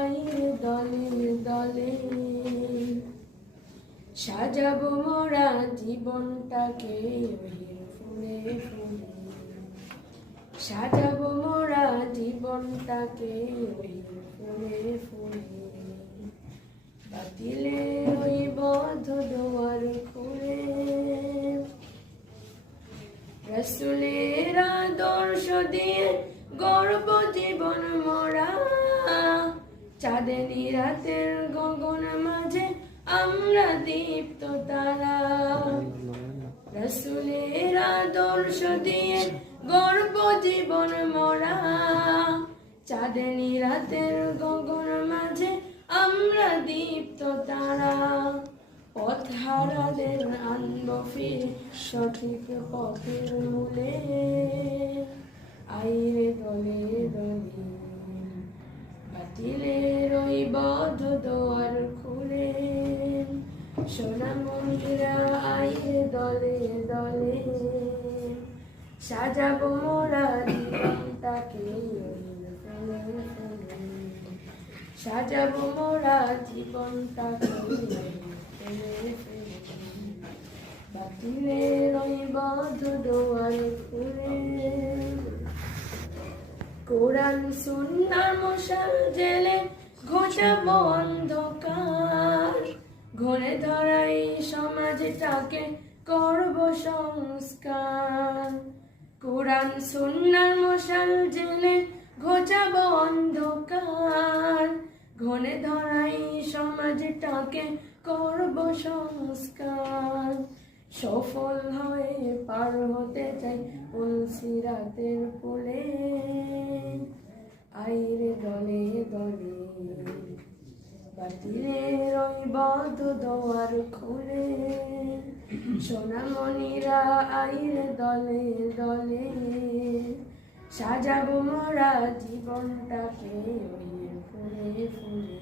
আইরে দলে দলে। সাজাবো মোরা জীবনটাকে ফুলে ফুলে। সাজাবো মোরা জীবনটাকে ফুলে ফুলে। বাতিলে ওই বদ্ধ দোয়ার খুলে। রসুলের আদর্শ দিয়ে গর্ব জীবন মোরা চাঁদেনি রাতের গগন মাঝে আমরা দীপ্ত তারা। রসুলের আদর্শ দিয়ে গর্ব জীবন মোরা। চাঁদেনি রাতের গগন মাঝে আমরা দীপ্ত তারা। পথ হারাদের আনব ফিরে সঠিক পথের মূলে। আইরে দলে দলে বাতিলের ওই বদ্ধ দোয়ার খুলে। সোনা মন্দিরা আইরে দলে দলে। সাজাবো মোরা জীবনটাকে সাজাবো মোরা জীবনটাকে বাতিলের ওই বদ্ধ দোয়ার খুলে কোরআন সুন্নার মশাল জেলে ঘোষাবো অন্ধকার। ঘরে ধরাই সমাজটাকে করব সংস্কার। কোরআন সুন্নার মশাল জেলে ঘোচাবো অন্ধকার। ঘনে ধরাই সমাজটাকে করব সংস্কার। সফল হয়ে পার হতে চাই তুলসী রাতের কোলে আইরে দলে দলে বাতিলের ওই বদ্ধ দোয়ার খুলে, সোনামণিরা আইরে দলে দলে। সাজাবো মোরা জীবনটাকে ওই ফুলে ফুলে।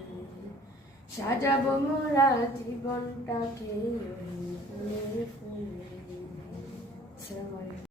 সাজাবো মোরা জীবনটাকে ওই ফুলে ফুলে।